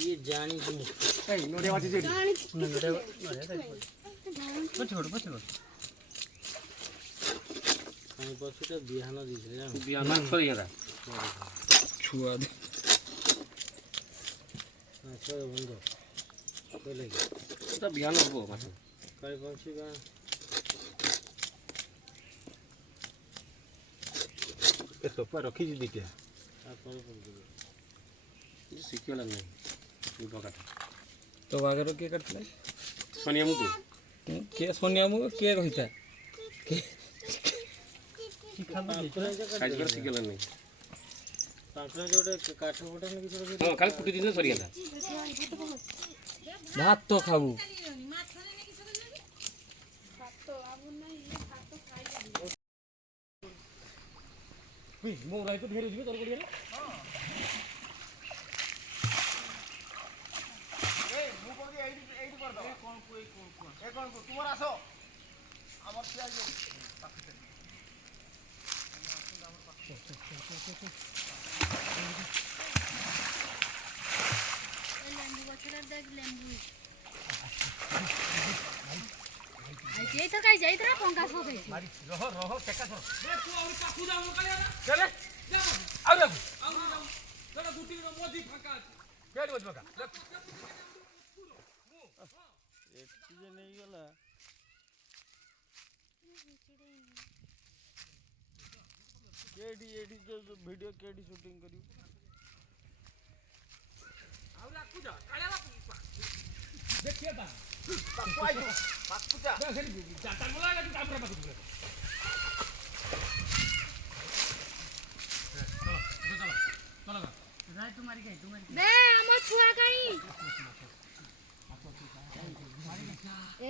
ये जानी की এই নড়ে আছে যে আমি পছুটা বিহানো দিছে জানো বিয়ানা ছড়ি গেলা ছুয়া দে আচ্ছা বন্ধু কইলে এটা বিয়ানা হবো মাছ কাই পছু বা এতো পর রখিছি দিতে আর পরে পরে দিবে কিছু শিখিলাম নাই এই বকাটা তো বাগের কে করতলে সোনিয়া মুকু কে সোনিয়া মু কে রহিতা সাইজ করে শিখিলাম নাই পাঁচটা জোড়ে কাঠ ফোটা না কিছু রবি হ্যাঁ কাল ফুটি দিন সরি গেলা ভাত তো খাবো ওই মোরাই তো ধরে দিবে তোর করিয়া একটু যে নেই গেলা केडी एडी जो वीडियो केडी शूटिंग करी आउला पूजा काळ्याला देखिए ता पाकपूजा जाता बोला का तू काम करा चलो चलो राय तुम्हारी बे আমার ছুয়া কাই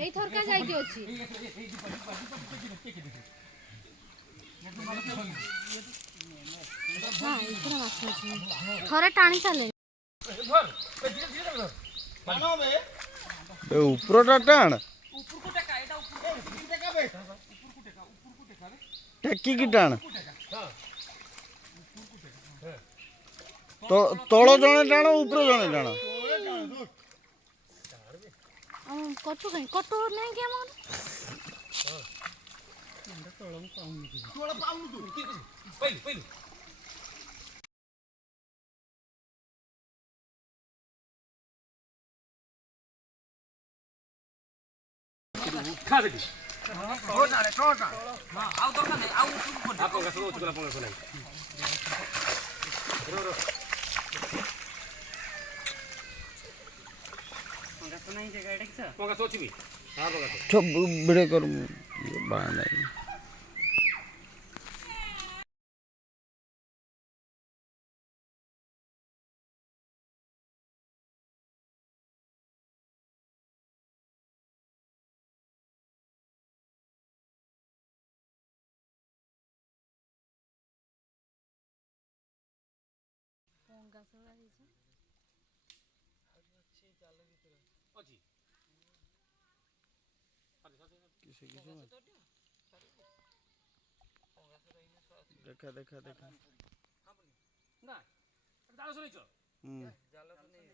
এই থরকা যাইতে ଅଛି हां इतना माछ ଅଛି थरे टाणी चाले धर धीरे धीरे धर मानो बे ए उपरटा टाण ऊपर को टेका एटा ऊपर को टेका बे ऊपर को टेका रे टेकी की टाण हां तो तळो जणे टाण ऊपर जणे टाण कटु काई कटु नाही के मन तोळा पाऊन तू पहिली पहिली खा दे हो जाने छोटा हां आउ दरकार नाही आउ ऊपर को आपन का सो चुकला पंगा सुनाई रो पंगा सुनाई जे गाड़ी छ पंगा सोचबी हां पंगा सब बड़े कर ये बाण है पोंगा सळा हिचे अछि किसे किसे देखा देखा देखा ना दालो सुनाई छ जालो तो नहीं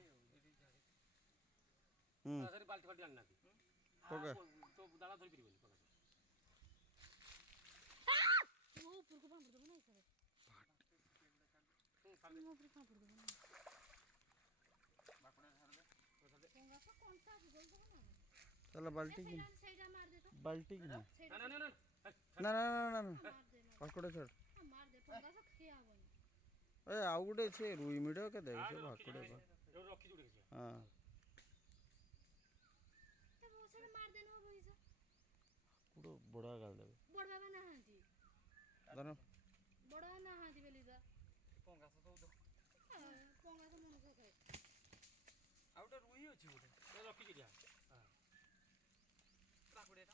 सरी बाल्टी बाल्टी आना होगा तो दाला धरि पिरी बोली वो ऊपर को बांध दो नहीं करे वो ऊपर का पड़ गया पोंगा सा कौन सा बोल दो ना चला बाल्टी की सेडा मार दे तो बाल्टी की ना ना ना ना ना ना ना भाकुड़े छोड़ मार दे पोंगा सा खिया बन ए आउडे छे रुई मिडो के दे से भाकुड़े बा रखी जुड़े छ हां तो वो से मार देना हो भई सा पुरो बड़ा गाल दे बड़ बाबा ना हांती दानो बड़ा ना हांती बेली दा पंगा सा तो पोंगा सा मन को खाए आउटा रुई अछि गोटे रखी दिया हां पाकुड़े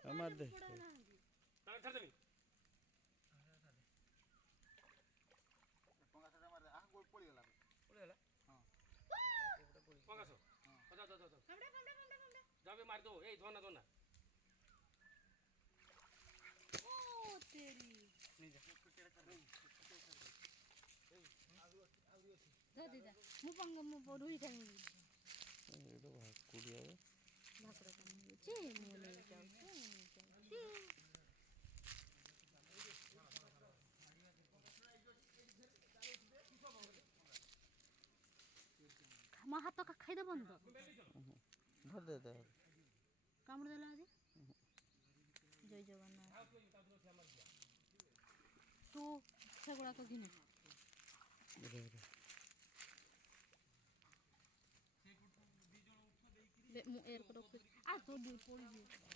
ता मार दे बड़ा ना हांती तार छड़ देबी पंगा से मार दे आ गोल पड़ी गला हां पंगा सो जा जा जा हमडे हमडे हमडे हमडे जाबे मार दो ए धोना धोना ओ तेरी नहीं जा ଧରି ଯା ମୁଁ ରୋହି ଟାଣିବି ଏଇଟା ଭାକୁଡ଼ିଆ ଭାକୁର କାମୁଡୁଛି ମୁଁ ନେଇ ଯାଉଛି ମୋ ହାତ ଖାଇଦେବନି ତ ଧରି ଦେ କାମୁଡ଼ି ଦେଲା ଆଜି ଜୟ ଜଗନ୍ନାଥ ତୁ ସେଗୁଡ଼ାକ ଘିନେ ମୁଁ ଏରକୁ ରଖୁଛି ତୋ ଦୁଇ ପଡ଼ିଯିବ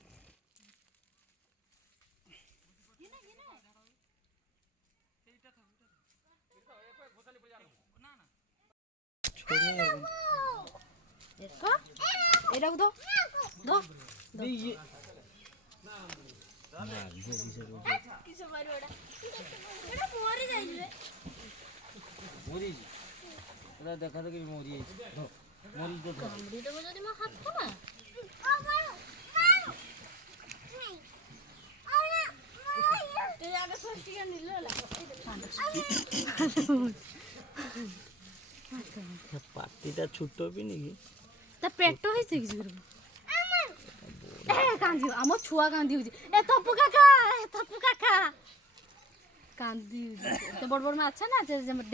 এটাକୁ দো দো কিসে মারিও এটা এটা মরি যাইবে মরি এটা দেখা দেখি মরি মরি তো কামড়ি দেবো যদি মো হাত না এই আগে ষষ্ঠী গান নিল পাটিটা ছোট ବି ନି ତା ପେଟ ହେଇଛି କିଛି କରିବ କାନ୍ଦିବ ଆମ ଛୁଆ କାନ୍ଦି ହଉଛି ଏ ତପୁ କାକା କାନ୍ଦି ହଉଛି ଏତେ ବଡ଼ ବଡ଼ ମାଛ ନା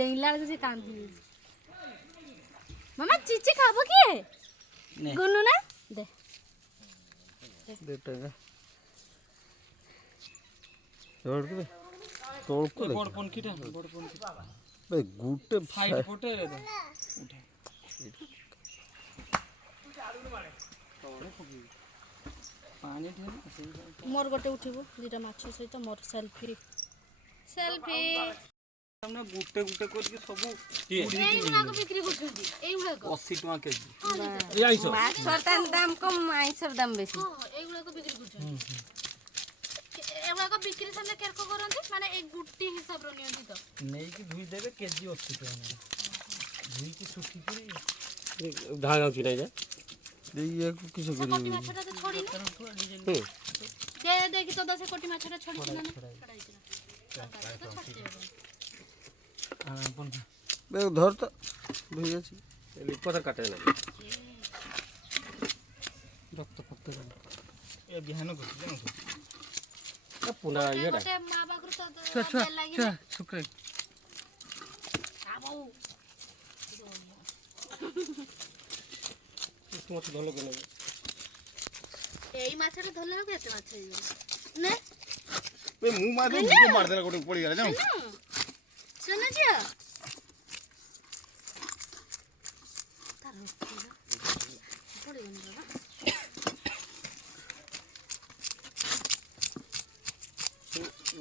ଡେଇଁଲା ବେଳକୁ ସେ କାନ୍ଦି ହଉଛି ମାମା ଚିଚି ଖାବ କିଏ ଗୁନୁ ନା ଦେ টাকা এবার তোড়কো বড় পনকিটা বড় পনকি বে গুটে ফাইট পটে রে দে উঠা পানি ঢেলে ମୋର ଗୋଟେ ଉଠିବ ଦୁଇଟା ମାଛ ସହିତ ମୋର ସେଲ୍ଫି আমরা গুটে গুটে করকে সবু এইଗୁଡ଼ାକ ବିକ୍ରି କରୁଛନ୍ତି এইଗୁଡ଼ାକ 80 টাকা কেজি মাছটার দাম কম আইসর দাম বেশি এইଗୁଡ଼ାକ ବିକ୍ରି କରୁଛନ୍ତି ଏଗୁଡ଼ାକ ବିକ୍ରି ସାରିଲେ କେରକ କରନ୍ତି ମାନେ ଏଇ ଗୁଟି ହିସାବର ନିଅନ୍ତି ତ ନେଇକି ଧୁଇ ଦେବେ କେଜି 80 ଟଙ୍କା ଧୁଇକି ଶୁଖି କରି ढाल आउची रे जा ଇଏ କୁ କିସ ସେ କୋଟି ମାଛଟା ତ ଛଡି ନା ଦେ ଦେଖି ତ ସେ କୋଟି ମାଛଟା ଛଡିଛି ନା ଛଡାଇଛି ନା ତ ଛଡିଛି বে ধর তো ভই আছে লিপটা কাটে লাগে রক্ত ফক্ত এ বিহান করছি জানো না পুনা ইয়েটা ଗୋଟେ ମା ପାଖରୁ ତ ଛୁଆ ଛୁଆ ଲାଗି ଛୁଆ ଶୁକ୍ରେ ଆବଉ ମତେ ଭଲ করে ଏଇ ମାଛଟା ଧରଲା ବେଳକୁ ଏତେ ମାଛ ହେଇଯିବ ନା ବେ ମୁଁ ମାଛ ଭିଡିଓ ମାରଦେଲା ଗୋଟେ ପଡିଗଲା ଜାଣ ଶୁଣ ଝିଅ ତାର ପଡ଼ିଗନି ବାବା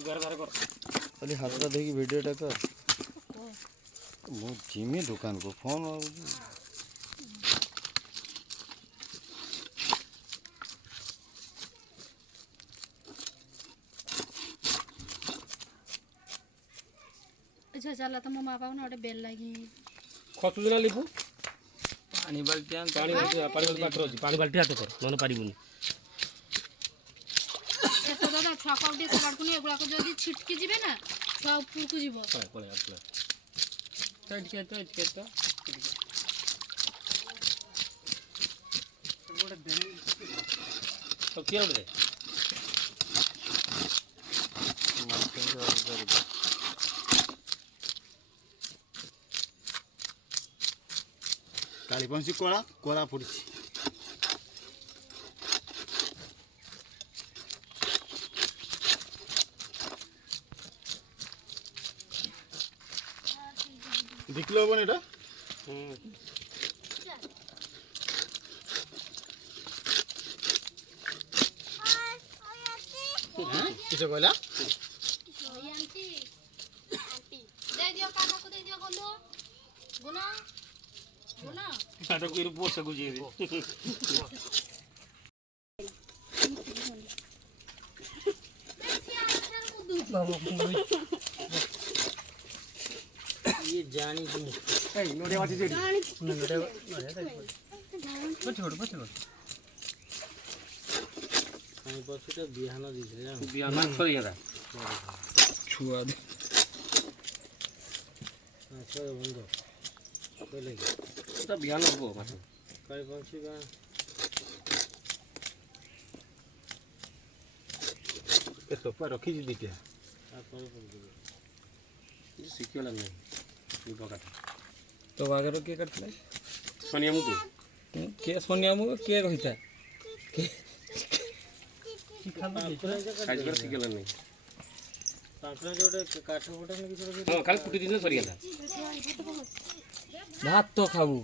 घर घर कर খালি হাতটা দেখি ভিডিওটা কর ମୁଁ ଯିମି ଦୋକାନକୁ ଫୋନ୍ ଆଉଛି ଆଚ୍ଛା ଚାଲ ତମ ମା ପାଉନ ଗୋଟେ ବେଲ ଲାଗି ଖସୁଛୁ ନା ଲିପୁ ପାଣି ବାଲ୍ଟି ଆନ୍ ପାଣି ବାଲ୍ଟି ପାଖରେ ଅଛି ପାଣି ବାଲ୍ଟି ହାତ କର ନହେଲେ ପାରିବୁନି ଏତ ଦାଦା ଛୁଆ କାଉ ଟିକେ କାଟକୁନି ଏଗୁଡ଼ାକ ଯଦି ଛିଟକି ଯିବେ ନା ଛୁଆ ଉପରକୁ ଯିବ ପଳେ ପଳେ ଆସିଲା টাইট কেটা ଗୋଟେ ଦେନି ତ କିଏ ଗୋଟେ କାଳି ପହଞ୍ଚି କଳା କଳା ପଡିଛି ଦେଖିଲ ହବନି ଏଟା କିସ କହିଲା ଆଣ୍ଟି ଦେଇଦିଅ କାହାକୁ ଦେଇଦିଅ ଗଲୁ ଗୁନା ଗୁନା କାଟ କିରୁ ବସ ଗୁଜି ये जानी कि এই নড়িয়া মাছি যেটি আমি পছুটা বিহান দিছে জানো বিহান মাছ দিলা ଛୁଆ আচ্ছা বন্ধু ତା ବିହାନ ହବ ମାଛ କାଇ ବଂଶୀ ବା ଏ ଟୋପା ରଖିଛି ଦିଟା ଆପଣ ପଡ଼ିଯିବ ଶିଖିଗଲା ନାହିଁ ଯିବ କାଠ ତୋ ବାହାଘର କିଏ କରିଥିଲା ଶନିଆ ମୁଁ କିଏ ସୋନିଆ ମୁଁ କିଏ କହିଥା ସାଇଜ କରି ଶିଖିଗଲା ନାହିଁ ପାଞ୍ଚ ଗୋଟେ କାଠ ଫଟା କିଛି ଗୋଟେ ହଁ ଖାଲି କୁଟି ଦିନ ସରିଗଲା ଭାତ ଖାବୁ